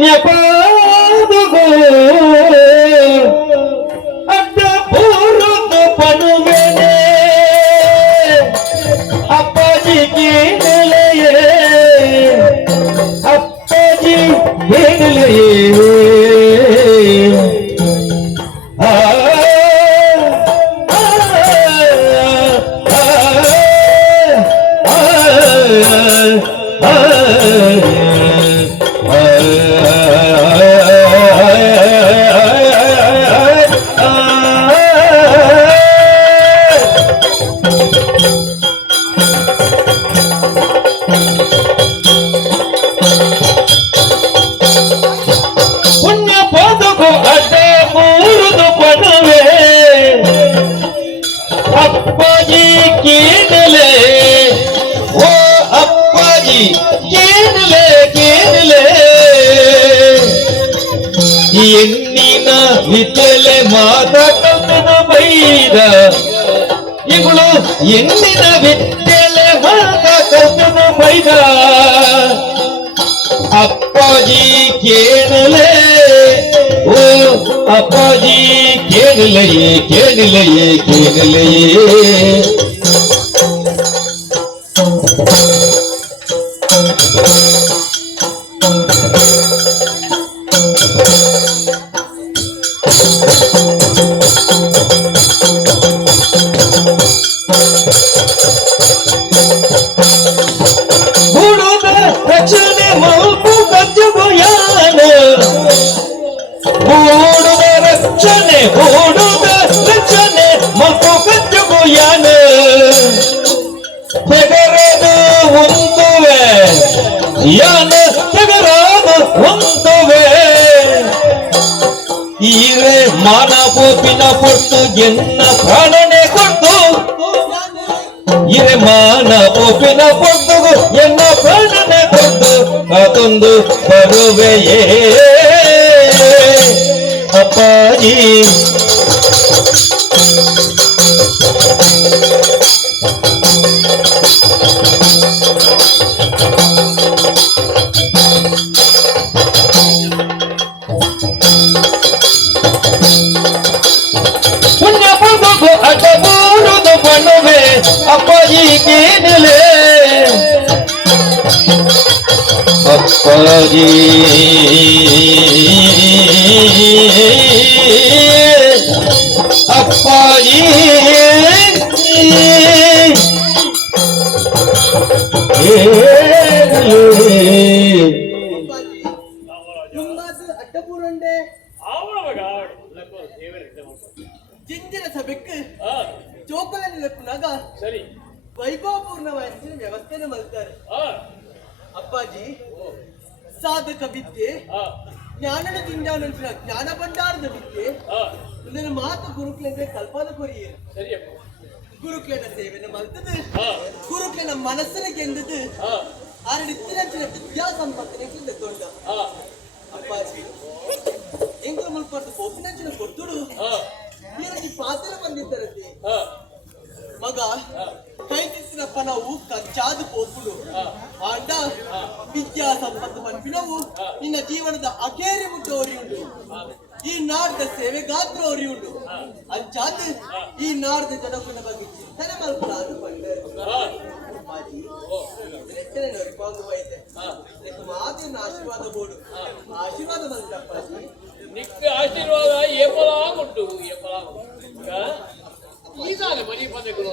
Dunia kau கீழி கீழே கீழே ఎన్నిన విద్యలే మాత కమ్మిన బైద ఇప్పుడు ఎన్నిన విద్యలే మాత కమ్మిన బైద అప్పాజీ కేనులే ఓ అప్పాజీ కేనులయే కేనులయే కేనులయే ಯಾನ ತೆಗರಾದು ಹೊಂದುವೆ. ಈರೆ ಮಾನ ಪೋಪಿನ ಕೊಟ್ಟು ಎನ್ನ ಪ್ರಾಣನೆ ಕೊಟ್ಟು. ಇರೆ ಮಾನ ಒಪ್ಪಿನ ಕೊಟ್ಟು ಎನ್ನ ಪ್ರಾಣನೆ ಕೊಟ್ಟು ಅದೊಂದು ಬರುವೆಯೇ. ಅಪ್ಪಾಜಿ ಇದ್ದ ಮಗ. ಜಿಂಜಿನ ಸಭೆಕ್ಕೆ ಆ, ಚೋಕಲ ನಿಲುಪುನಾಗ ಸರಿ. ವೈಭವಪೂರ್ಣವಾಗಿ ವ್ಯವಸ್ಥೆನ ಮಲ್ತಾರೆ. ಆ, ಅಪ್ಪಾಜಿ ಸಾಧಕ ವಿದ್ಯೆ ಆ, ಜ್ಞಾನದ ದಿಂಜಾನಂತರ ಜ್ಞಾನ ಭಂಡಾರದ ವಿದ್ಯೆ ಆ, ನನ್ನ ಮಾತು ಗುರುಕ್ಲೆಂದ್ರೆ ಕಲ್ಪನ ಕೊರಿಯರು ಸರಿಯಪ್ಪ ಗುರುಕ್ಲೆನ ಸೇವೆನ ಮಲ್ತದು ಆ, ಗುರುಕ್ಲೆನ ಮನಸ್ಸಿನ ಗೆಂದದು ಆ, ಆರಡಿತ್ತಿನ ವಿದ್ಯಾ ಸಂಪತ್ತಿನ ದೊಡ್ಡ ಆ, ಅಪ್ಪಾಜಿ ಎಂಗಳ ಮುಲ್ಪಟ್ಟು ಕೋಪಿನಂಚಿನ ಕೊಟ್ಟುಡು ಆ, ಈರಜಿ ಪಾತ್ರ ಬಂದಿದ್ದರಂತೆ ಆ, ಮಗ ಕೈ ತಿತ್ತಿನಪ್ಪ ನಾವು ಕಂಚಾದು ಪೋಪುಡು ಆಂಡ ವಿದ್ಯಾ ಸಂಪತ್ತು ಪಂಪಿನವು ನಿನ್ನ ಜೀವನದ ಅಕೇರಿ ಮುಟ್ಟು ಉಂಟು ಈ ನಾಡದ ಸೇವೆ ಗಾತ್ರ ಉಂಟು ಅಂಚಾದ ಈ ನಾಡದ ಜನಕುನ ಬಗ್ಗೆ ಚಿಂತನೆ ಮಲ್ಪಡ ಅನ್ಕೊಂಡೆ ಆ, ಅಪ್ಪಾಜಿ ನೆಟ್ಟನೆ ನೋಡಿಕೊಂಡುವೈತೆ ನಿನ್ನ ಮಾತಿನ ಆಶೀರ್ವಾದ ಬೋಡು ಆಶೀರ್ವಾದ ಬಂದ್ರೆ ಅಪ್ಪಾಜಿ ನಿಕ್ಕ ಆಶೀರ್ವಾದ ಏಪಲ ಕೊಟ್ಟು ಏಪಲ ಈಗ ಈಗಾಗಲೇ ಮನೆ ಬಂದೆ ಗುರು